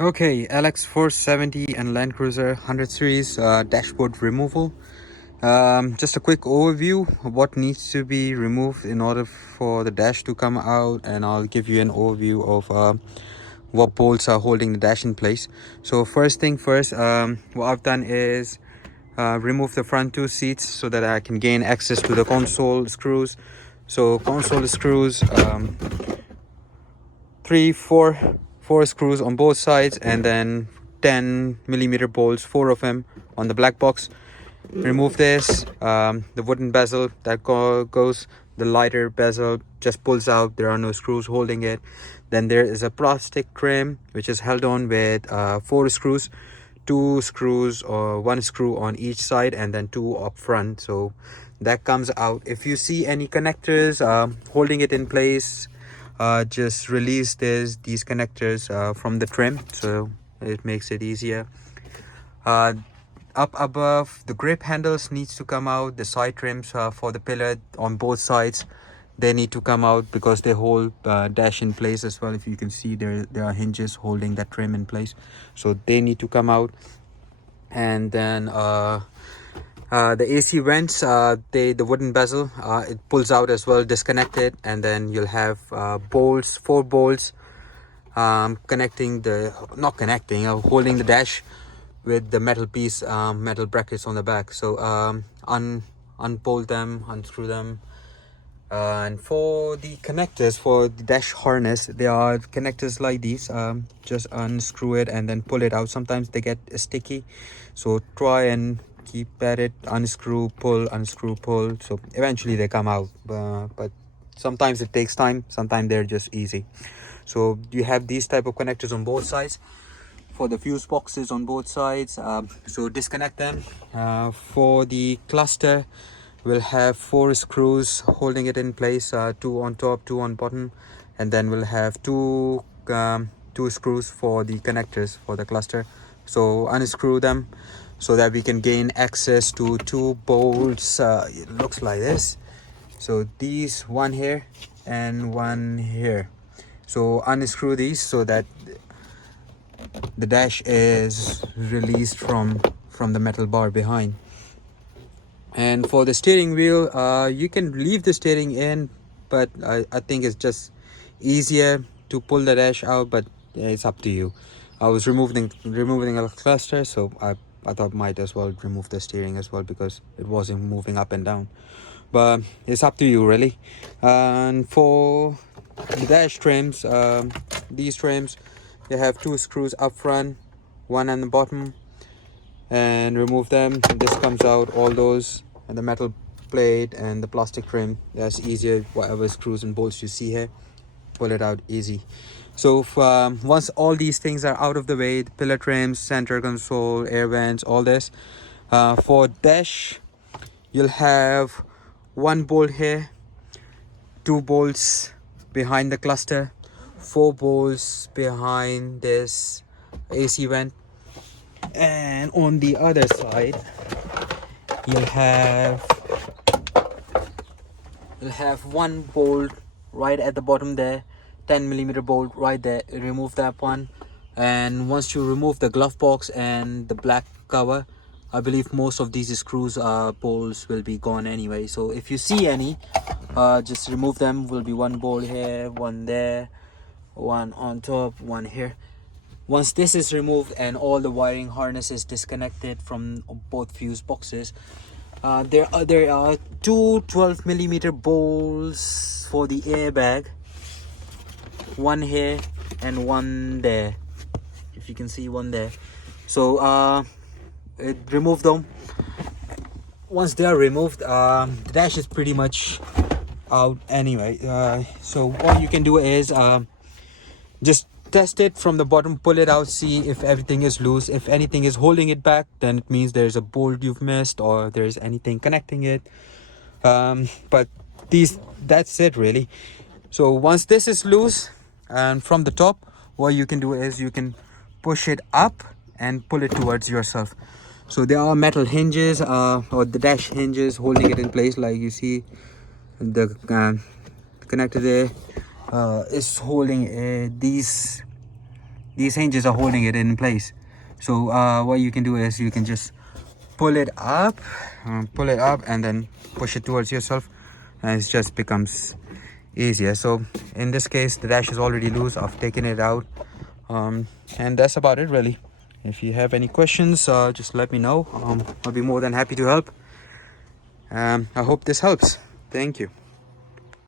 Okay, LX 470 and Land Cruiser 100 series dashboard removal. Just a quick overview of what needs to be removed in order for the dash to come out, and I'll give you an overview of what bolts are holding the dash in place. So first thing first, what I've done is remove the front two seats so that I can gain access to the console screws. So console screws, four screws on both sides, and then 10mm bolts, four of them on the black box. Remove this, the wooden bezel that goes, the lighter bezel just pulls out. There are no screws holding it. Then there is a plastic trim which is held on with four screws, two screws or one screw on each side, and then two up front. So that comes out. If you see any connectors holding it in place, just release these connectors from the trim, so it makes it easier. Up above, the grip handles needs to come out. The side trims for the pillar on both sides, they need to come out because they hold dash in place as well. If you can see, there are hinges holding that trim in place, so they need to come out. And then the AC vents, the wooden bezel, it pulls out as well, disconnected. And then you'll have four bolts connecting holding the dash with the metal piece, metal brackets on the back. So unbolt them, unscrew them. And for the connectors for the dash harness, there are connectors like these. Just unscrew it and then pull it out. Sometimes they get sticky, so try and keep at it. Unscrew, pull, so eventually they come out. But sometimes it takes time, sometimes they're just easy. So you have these type of connectors on both sides for the fuse boxes on both sides. So disconnect them. For the cluster, we'll have four screws holding it in place, two on top, two on bottom, and then we'll have two screws for the connectors for the cluster. So unscrew them so that we can gain access to two bolts. It looks like this. So these, one here and one here. So unscrew these so that the dash is released from the metal bar behind. And for the steering wheel, you can leave the steering in, but I think it's just easier to pull the dash out, but it's up to you. I was removing a cluster, so I thought might as well remove the steering as well because it wasn't moving up and down. But it's up to you really. And for the dash trims, these trims, they have two screws up front, one on the bottom, and remove them. This comes out, all those, and the metal plate and the plastic trim. That's easier. Whatever screws and bolts you see here, pull it out easy. So once all these things are out of the way, the pillar trims, center console, air vents, all this, for dash, you'll have one bolt here, two bolts behind the cluster, four bolts behind this AC vent, and on the other side you'll have one bolt right at the bottom there, 10mm bolt right there. Remove that one. And once you remove the glove box and the black cover, I believe most of these screws bolts will be gone anyway. So if you see any, just remove them. Will be one bolt here, one there, one on top, one here. Once this is removed and all the wiring harness is disconnected from both fuse boxes, there are two 12mm bolts for the airbag, one here and one there, if you can see one there. So remove them. Once they are removed, the dash is pretty much out anyway. So what you can do is just test it from the bottom, pull it out, see if everything is loose. If anything is holding it back, then it means there's a bolt you've missed or there's anything connecting it. But that's it really. So once this is loose, and from the top, what you can do is you can push it up and pull it towards yourself. So there are metal hinges, or the dash hinges holding it in place. Like you see, the connector there is holding these these hinges are holding it in place. So what you can do is you can just pull it up and then push it towards yourself, and it just becomes easier. So in this case the dash is already loose. I've taken it out, and that's about it really. If you have any questions, just let me know. I'll be more than happy to help. I hope this helps. Thank you.